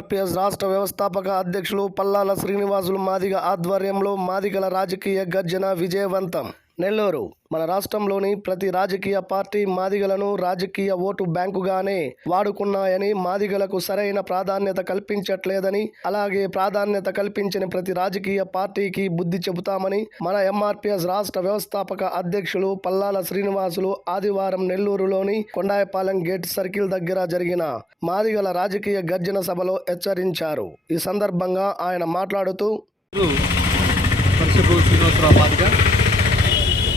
ఎంఆర్పిఎస్ రాష్ట్ర వ్యవస్థాపక అధ్యక్షులు పల్లాల శ్రీనివాసులు మాదిగ ఆధ్వర్యంలో మాదిగల రాజకీయ గర్జన విజయవంతం. నెల్లూరు. మన రాష్ట్రంలోని ప్రతి రాజకీయ పార్టీ మాదిగలను రాజకీయ ఓటు బ్యాంకుగానే వాడుకున్నాయని మాదిగలకు సరైన ప్రాధాన్యత కల్పించట్లేదని అలాగే ప్రాధాన్యత కల్పించిన ప్రతి రాజకీయ పార్టీకి బుద్ధి చెబుతామని మన ఎంఆర్పిఎస్ రాష్ట్ర వ్యవస్థాపక అధ్యక్షులు పల్లాల శ్రీనివాసులు ఆదివారం నెల్లూరులోని కొండాయపాలెం గేట్ సర్కిల్ దగ్గర జరిగిన మాదిగల రాజకీయ గర్జన సభలో హెచ్చరించారు. ఈ సందర్భంగా ఆయన మాట్లాడుతూ శ్రీనివాసరావు మాదిగా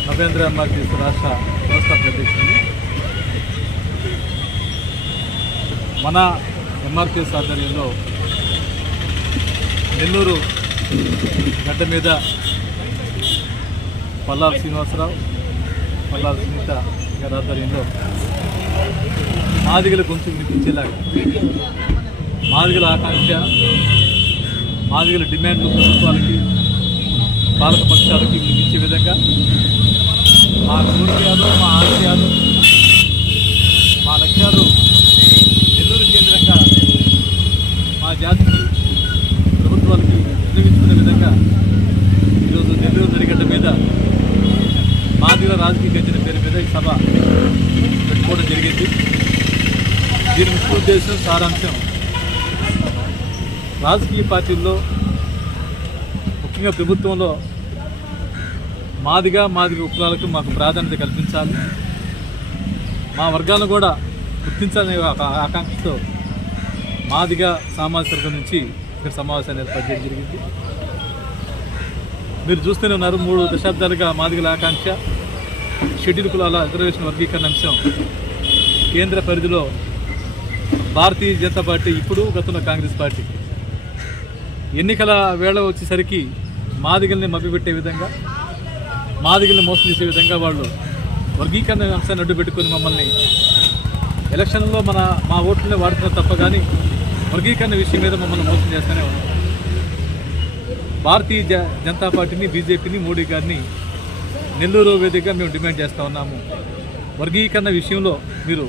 నవేంద్ర ఎంఆర్టీసీ రాష్ట్ర వ్యవస్థాపక అధ్యక్షుడిని మన ఎంఆర్టీఎస్ ఆధ్వర్యంలో నెల్లూరు గడ్డ మీద పల్లారు శ్రీనివాసరావు పల్లారు సునీత గారి ఆధ్వర్యంలో మాదిగల గొంతు వినిపించేలాగా మాదిగల ఆకాంక్ష మాదిగల డిమాండ్లు ప్రభుత్వాలకి పాలక పక్షాలకి వినిపించే విధంగా మా కోరికలు మా ఆశయాలు మా లక్ష్యాలు నెల్లూరు కేంద్రంగా మా జాతికి ప్రభుత్వాలకి వినియోగించుకునే విధంగా ఈరోజు నెల్లూరు జరిగడం మీద మాదిగల రాజకీయ గంచిన పేరు మీద ఈ సభ పెట్టుకోవడం జరిగింది. దీని ముఖ్య ఉద్దేశం సారాంశం రాజకీయ పార్టీల్లో ముఖ్యంగా ప్రభుత్వంలో మాదిగా మాదిగ ఉపకులాలకు మాకు ప్రాధాన్యత కల్పించాలి. మా వర్గాలను కూడా గుర్తించాలనే ఒక ఆకాంక్షతో మాదిగా సామాజిక వర్గం నుంచి ఇక్కడ సమావేశాన్ని ఏర్పాటు చేయడం జరిగింది. మీరు చూస్తూనే ఉన్నారు మూడు దశాబ్దాలుగా మాదిగల ఆకాంక్ష షెడ్యూల్ కులాల రిజర్వేషన్ వర్గీకరణ అంశం కేంద్ర పరిధిలో భారతీయ జనతా పార్టీ ఇప్పుడు గతంలో కాంగ్రెస్ పార్టీ. ఎన్నికల వేళ వచ్చేసరికి మాదిగల్ని మభ్యపెట్టే విధంగా మాదిగల్ని మోసం చేసే విధంగా వాళ్ళు వర్గీకరణ అంశాన్ని అడ్డు పెట్టుకుని మమ్మల్ని ఎలక్షన్లో మన మా ఓట్లనే వాడుతున్నారు తప్ప కానీ వర్గీకరణ విషయం మీద మమ్మల్ని మోసం చేస్తూనే ఉన్నారు. భారతీయ జ జనతా పార్టీని బీజేపీని మోడీ గారిని నెల్లూరు వేదికగా మేము డిమాండ్ చేస్తూ ఉన్నాము. వర్గీకరణ విషయంలో మీరు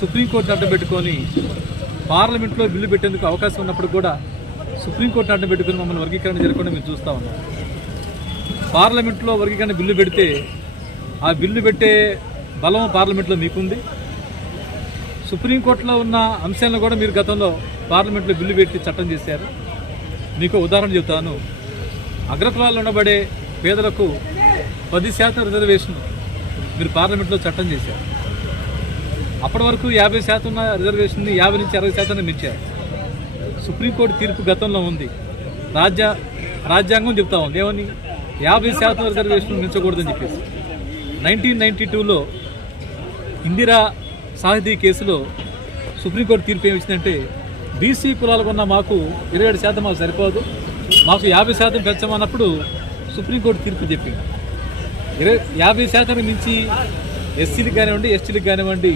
సుప్రీంకోర్టును అడ్డం పెట్టుకొని పార్లమెంట్లో బిల్లు పెట్టేందుకు అవకాశం ఉన్నప్పుడు కూడా సుప్రీంకోర్టును అడ్డం పెట్టుకుని మమ్మల్ని వర్గీకరణ జరగకుండా మేము చూస్తూ ఉన్నాం పార్లమెంట్లో వర్గీకరణ బిల్లు పెడితే ఆ బిల్లు పెట్టే బలం పార్లమెంట్లో మీకుంది. సుప్రీంకోర్టులో ఉన్న అంశాలను కూడా మీరు గతంలో పార్లమెంట్లో బిల్లు పెట్టి చట్టం చేశారు. మీకు ఉదాహరణ చెబుతాను. అగ్రకులాల్లో ఉండబడే పేదలకు పది శాతం రిజర్వేషన్ మీరు పార్లమెంట్లో చట్టం చేశారు. అప్పటి వరకు యాభై శాతం ఉన్న రిజర్వేషన్ని యాభై నుంచి అరవై శాతాన్ని మించారు. సుప్రీంకోర్టు తీర్పు గతంలో ఉంది. రాజ్య రాజ్యాంగం చెప్తా ఉంది. ఏమని? యాభై శాతం రిజర్వేషన్ మించకూడదని చెప్పేసి. నైన్టీన్ నైన్టీ టూలో ఇందిరా సాహితీ కేసులో సుప్రీంకోర్టు తీర్పు ఏమి ఇచ్చిందంటే బీసీ కులాలకు ఉన్న మాకు ఇరవై ఏడు శాతం మాకు సరిపోదు మాకు యాభై శాతం పెంచమన్నప్పుడు సుప్రీంకోర్టు తీర్పు చెప్పింది. ఇరవై యాభై శాతానికి మించి ఎస్సీలకు కానివ్వండి ఎస్టీలకు కానివ్వండి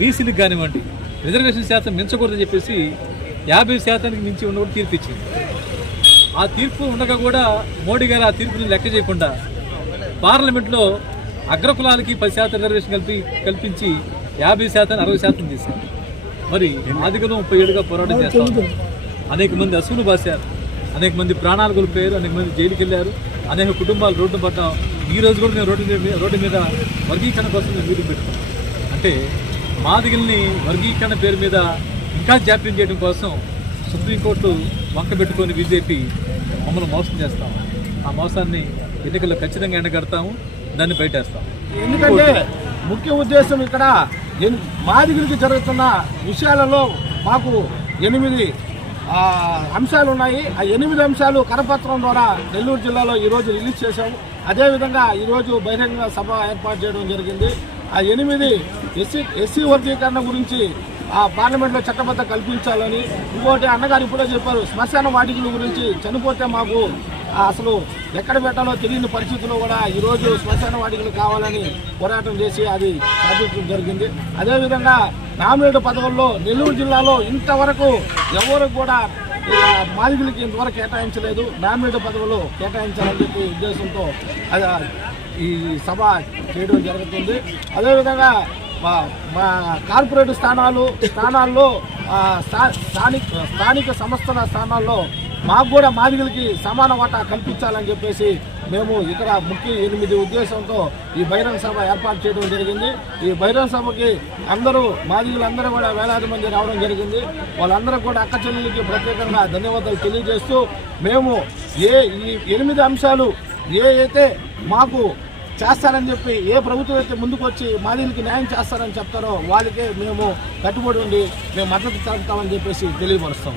బీసీలకు కానివ్వండి రిజర్వేషన్ శాతం మించకూడదని చెప్పేసి యాభై శాతానికి మించి ఉన్న కూడా తీర్పు ఇచ్చింది. ఆ తీర్పు ఉండగా కూడా మోడీ గారు ఆ తీర్పుని లెక్క చేయకుండా పార్లమెంట్లో అగ్రకులాలకి పది శాతం రిజర్వేషన్ కల్పి కల్పించి యాభై శాతం అరవై శాతం చేశారు. మరి ఆదిగలు ముప్పై ఏడుగా పోరాటం చేస్తా ఉన్నారు. అనేక మంది అసువులు బాశారు. అనేక మంది ప్రాణాలు కోల్పోయారు అనేక మంది జైలుకి వెళ్ళారు. అనేక కుటుంబాలు రోడ్డు పడ్డాం ఈ రోజు కూడా మేము రోడ్డు మీద రోడ్డు మీద వర్గీకరణ కోసం మేము మీటింగ్ పెట్టుకున్నాం. అంటే మాదిగల్ని వర్గీకరణ పేరు మీద ఇంకా జాప్యం చేయడం కోసం సుప్రీంకోర్టు వంక పెట్టుకొని బీజేపీ మమ్మల్ని మోసం చేస్తాం. ఆ మోసాన్ని ఎన్నికల్లో ఖచ్చితంగా ఎండగడతాము దాన్ని బయటేస్తాం. ఎందుకంటే ముఖ్య ఉద్దేశం ఇక్కడ మాదిగురికి జరుగుతున్న విషయాలలో మాకు ఎనిమిది అంశాలు ఉన్నాయి. ఆ ఎనిమిది అంశాలు కరపత్రం ద్వారా నెల్లూరు జిల్లాలో ఈరోజు రిలీజ్ చేశాము. అదేవిధంగా ఈరోజు బహిరంగ సభ ఏర్పాటు చేయడం జరిగింది. ఆ ఎనిమిది ఎస్సీ ఎస్సీ వర్గీకరణ గురించి ఆ పార్లమెంట్లో చట్టబద్ధ కల్పించాలని ఇంకోటి అన్నగారు ఇప్పుడే చెప్పారు శ్మశాన వాటికల గురించి చనిపోతే మాకు అసలు ఎక్కడ పెట్టాలో తెలియని పరిస్థితుల్లో కూడా ఈరోజు శ్మశాన వాటికలు కావాలని పోరాటం చేసి అది సాధించడం జరిగింది. అదేవిధంగా నామినేట్ పదవుల్లో నెల్లూరు జిల్లాలో ఇంతవరకు ఎవరు కూడా మాదిగులకి ఇంతవరకు కేటాయించలేదు. నామినేట్ పదవులు కేటాయించాలని చెప్పి ఉద్దేశంతో అది ఈ సభ చేయడం జరుగుతుంది. అదేవిధంగా మా మా కార్పొరేట్ స్థానాలు స్థానాల్లో స్థా- స్థానిక స్థానిక సంస్థల స్థానాల్లో మాకు కూడా మాదిగలకి సమాన వాటా కల్పించాలని చెప్పేసి మేము ఇక్కడ ముఖ్య ఎనిమిది ఉద్దేశంతో ఈ బహిరంగ సభ ఏర్పాటు చేయడం జరిగింది. ఈ బహిరంగ సభకి అందరూ మాదిగలందరూ కూడా వేలాది మంది రావడం జరిగింది. వాళ్ళందరూ కూడా అక్క చెల్లెలకి ప్రత్యేకంగా ధన్యవాదాలు తెలియజేస్తూ మేము ఏ ఈ ఎనిమిది అంశాలు ఏ అయితే మాకు చేస్తారని చెప్పి ఏ ప్రభుత్వం అయితే ముందుకు వచ్చి మాదిలకి న్యాయం చేస్తారని చెప్తారో వాళ్ళకే మేము కట్టుబడి ఉండి మేము మద్దతు తెలుపుతామని చెప్పేసి తెలియపరుస్తాం.